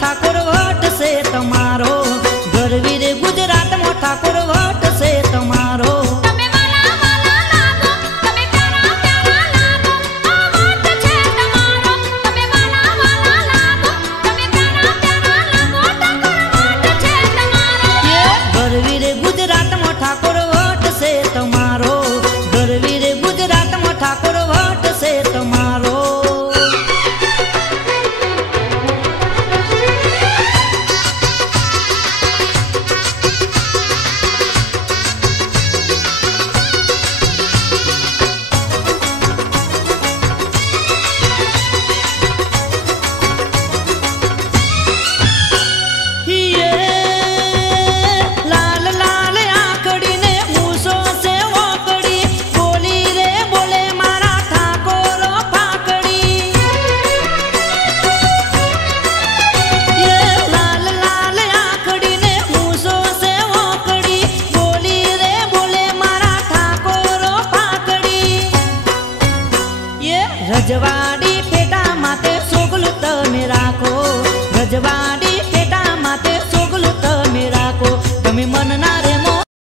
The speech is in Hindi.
ठाकुर वट से तमारो, गरवीर गुजरात में ठाकुर वट से तमारो। ठाकुर वट से तमारो, गरवीर गुजरात में ठाकुर वट से तमारो। रजवाड़ी पेटा माते सोगलू तमे राखो, रजवाड़ी